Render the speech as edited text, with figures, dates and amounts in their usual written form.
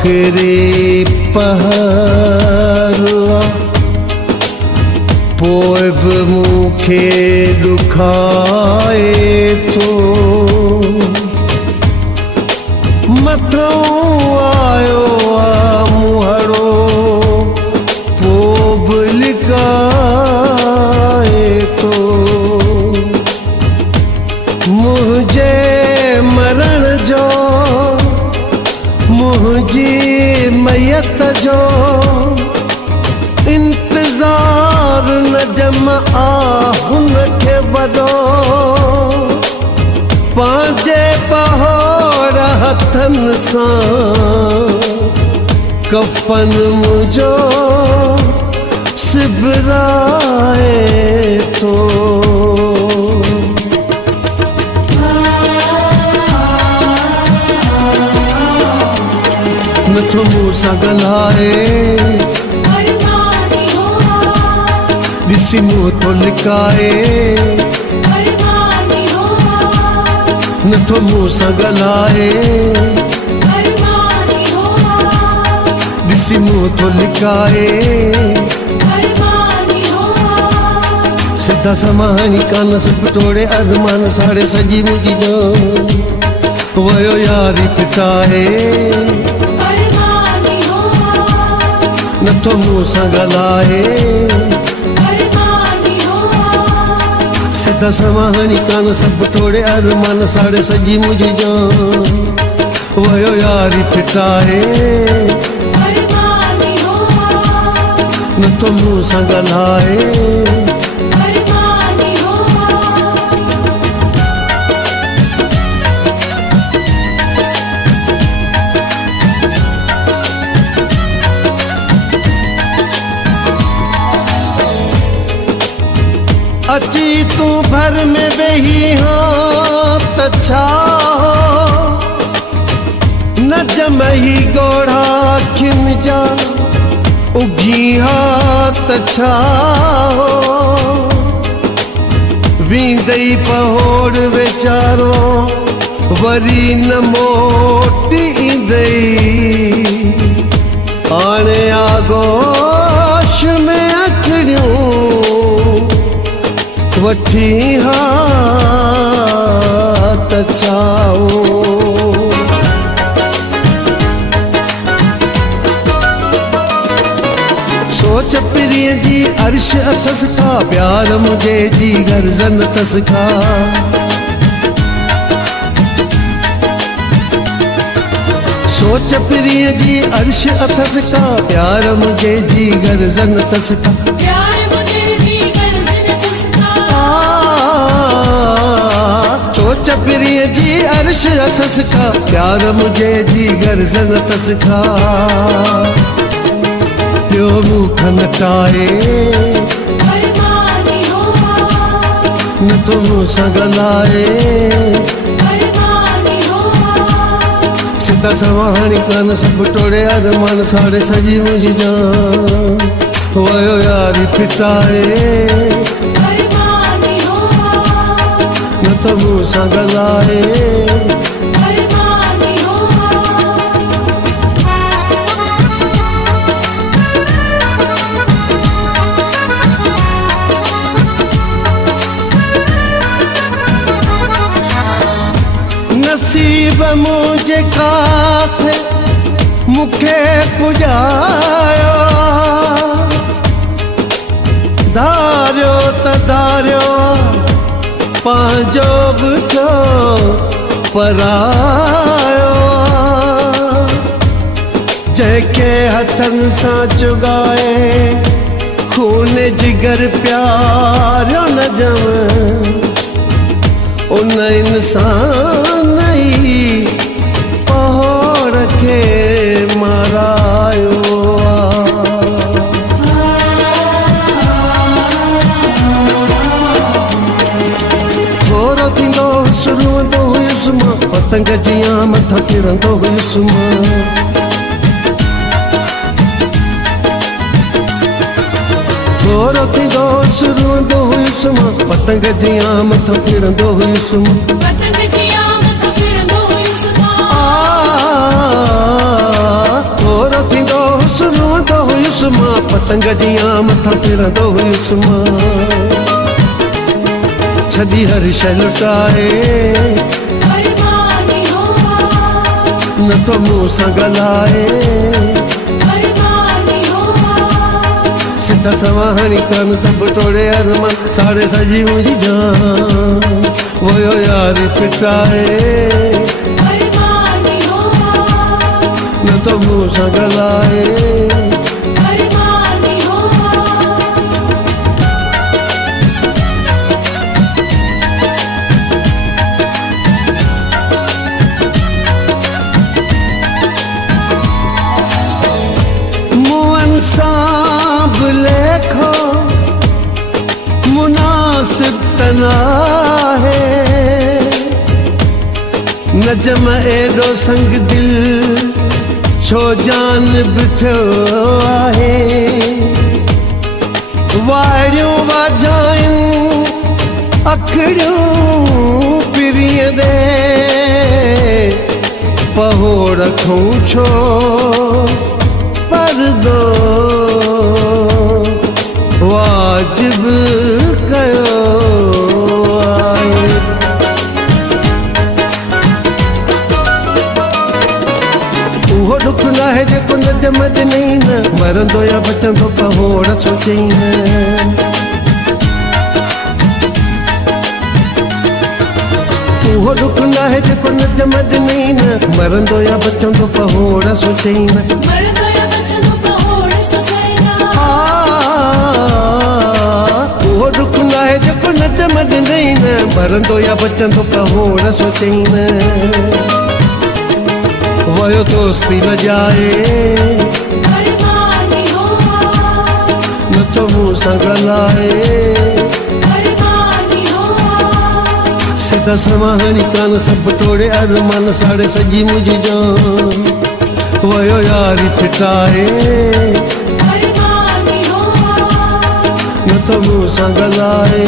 आखिरी पहरुआ पोइ बि मूंखे ॾुखाए थो मथो आयो मुहड़ो पोइ बि लिकाए थो मुंहिंजे मरण जो मुंहिंजी मैयत जो इंतज़ार न जम हुनखे वॾो पंहिंजे पहोड़ हथनि सां कफ़न मुंहिंजो सिबराए थो नथो मूं सां ॻाल्हाए ॾिसी मुंहुं थो लिकाए नथो मूं सां ॻाल्हाए ॾिसी मुंहुं थो लिकाए सिधा समानी कान सभु तोड़े अरमान साड़े सॼी मुंहिंजी जान वयो यारी पिटाए नथो मूं सां ॻाल्हाए सिधा समानी कान सभु तोड़े अरमान साड़े सॼी मुंहिंजी जान वयो यारी पिटाए नथो मूं सां ॻाल्हाए अची तूं भर में वेही हाँ त छा न जमही ॻोढ़ा अखियुनि जा उगी हाँ त छा वींदई पहोड़ वीचारो वरी न मोटी ईंदई हाणे आगोश में अखड़ियूं वठी हाथ चाओ सोच प्रिय जी अर्श अथस का प्यार मुझे जी गर्जन तस का सोच प्रिय जी अर्श अथस का प्यार मुझे जी गर्जन तस का सोच प्रिय जी अर्श अथस का प्यार मुझे जी गर्जन तस का पियो मुख नटाए न तो मूं सां ॻाल्हाए सिधा सवाणी कान सभु तोड़े अरमान साड़े सॼी मुंहिंजी जान वयो यारी पिटाए न तो मूं सां ॻाल्हाए नसीब मुझे काथे मुखे पुजायो धारियो त धारियो पंहिंजो बि थियो परायो जंहिंखे हथनि सां चुगाए खून जिगर प्यारियो न ॼम उन इंसान ई पहोड़ खे मारायो थोरो थींदो शुरूंदो हुयुसि मां पतंग जियां मथां किरंदो हुयुसि मां थोरो थींदो शुरूंदो हुयुसि मां पतंग जियां मथां किरंदो हुयुसि मां पतंग जियां मथा फिरंदो हुयुसि मां छॾी हर शइ लुटाए अरमानी हो न तो मूं सां ॻाल्हाए अरमानी हो सिधा सवा हणी कान सभु टोड़े अरमान साड़े सजी मुंहिंजी जान वयो यारी फिटाए अरमानी हो न तो मूं सां ॻाल्हाए अरमानी हो मुअन सां बि लेखो मुनासिब तना है नजम एडो संग दिल छो जान बि थियो आहे वारियूं वाजायूं अखड़ियूं पिरीअ रे पहोड़ खूं छो पर्दो वाजिब कयो आहे उहो दुख न आहे जेको न जमद नहीं न मरंदो या बचंदो पहोड़ सोचई न उहो दुख न आहे जेको न जमद नहीं न मरंदो या बचंदो पहोड़ सोचई न मरंदो या बचंदो पहोड़ सोचई न उहो दुख न आहे जेको न जमद नहीं न मरंदो या बचंदो पहोड़ सोचई न वयो दोस्ती न जाए अरमानी हो न तो मूं सां ॻाल्हाए अरमानी हो सिधा समा हणी कान सभु टोड़े अरमान साड़े सॼी मुंहिंजी जान वयो यारी फिटाए अरमानी हो न तो मूं सां ॻाल्हाए